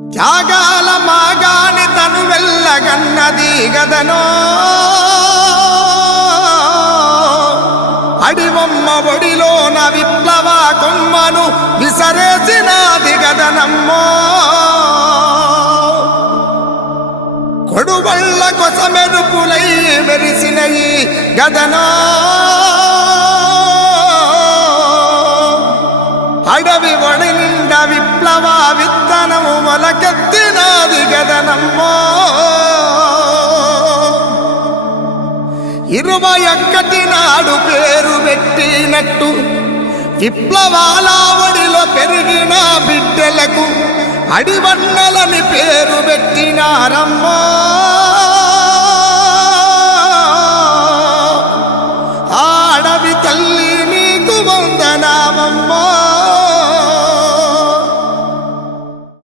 త్యాగాల మాగాని తను వెళ్ళగన్నది గదనో, అడివమ్మ ఒడిలోన విప్లవ కొమ్మను విసరేసినది గదనమ్మో. కొడువళ్ళ కొసమెరుపులై మెరిసినయి గదనో, అడవి ఒడి నిండా విప్లవ విత్తనము మొలకెత్తినది గదనమ్మో. 21 నాడు పేరు పెట్టినట్టు విప్లవాల ఒడిలో పెరిగిన బిడ్డలకు అడివన్నలని పేరు పెట్టినారమ్మో. ఆ అడవి తల్లి నీకు వందనామమ్మో.